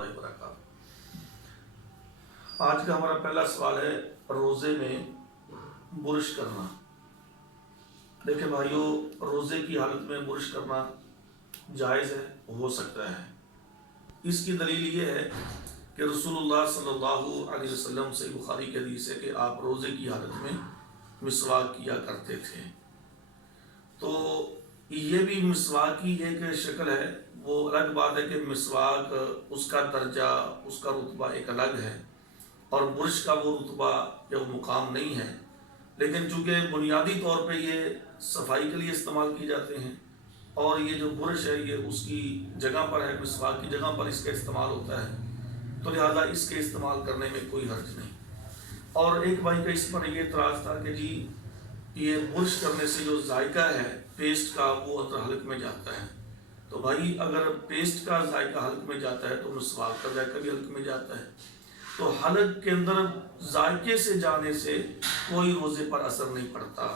اللہ وبرکاتہ۔ آج کا ہمارا پہلا سوال ہے روزے میں برش کرنا۔ دیکھیں بھائیو، روزے کی حالت میں برش کرنا جائز ہے، ہو سکتا ہے۔ اس کی دلیل یہ ہے کہ رسول اللہ صلی اللہ علیہ وسلم سے بخاری کی حدیث ہے کہ آپ روزے کی حالت میں مسواک کیا کرتے تھے۔ تو یہ بھی مسواک کی ایک شکل ہے، وہ الگ بات ہے کہ مسواک اس کا درجہ، اس کا رتبہ ایک الگ ہے، اور برش کا وہ رتبہ یا وہ مقام نہیں ہے، لیکن چونکہ بنیادی طور پہ یہ صفائی کے لیے استعمال کی جاتے ہیں، اور یہ جو برش ہے یہ اس کی جگہ پر ہے، مسواک کی جگہ پر اس کا استعمال ہوتا ہے، تو لہذا اس کے استعمال کرنے میں کوئی حرج نہیں۔ اور ایک بھائی کا اس پر یہ اعتراض تھا کہ جی یہ برش کرنے سے جو ذائقہ ہے پیسٹ کا وہ اندر حلق میں جاتا ہے، تو بھائی اگر پیسٹ کا ذائقہ حلق میں جاتا ہے تو مسواک کا ذائقہ بھی حلق میں جاتا ہے، تو حلق کے اندر ذائقے سے جانے سے کوئی روزے پر اثر نہیں پڑتا۔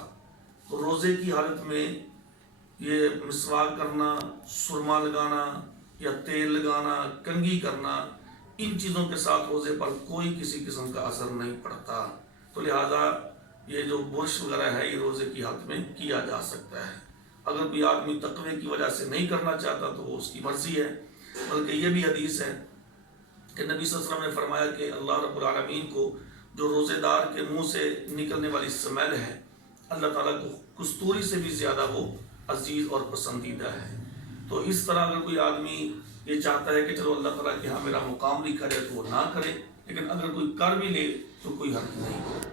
تو روزے کی حالت میں یہ مسواک کرنا، سرما لگانا یا تیل لگانا، کنگھی کرنا، ان چیزوں کے ساتھ روزے پر کوئی کسی قسم کا اثر نہیں پڑتا، تو لہذا یہ جو برش وغیرہ ہے یہ روزے کی حالت میں کیا جا سکتا ہے۔ اگر کوئی آدمی تقوی کی وجہ سے نہیں کرنا چاہتا تو وہ اس کی مرضی ہے، بلکہ یہ بھی حدیث ہے کہ نبی صلی اللہ علیہ وسلم نے فرمایا کہ اللہ رب العالمین کو جو روزے دار کے منہ سے نکلنے والی سمیل ہے، اللہ تعالیٰ کو کستوری سے بھی زیادہ وہ عزیز اور پسندیدہ ہے۔ تو اس طرح اگر کوئی آدمی یہ چاہتا ہے کہ چلو اللہ تعالیٰ کے ہاں میرا مقام لکھا جائے تو وہ نہ کرے، لیکن اگر کوئی کر بھی لے تو کوئی حرج نہیں۔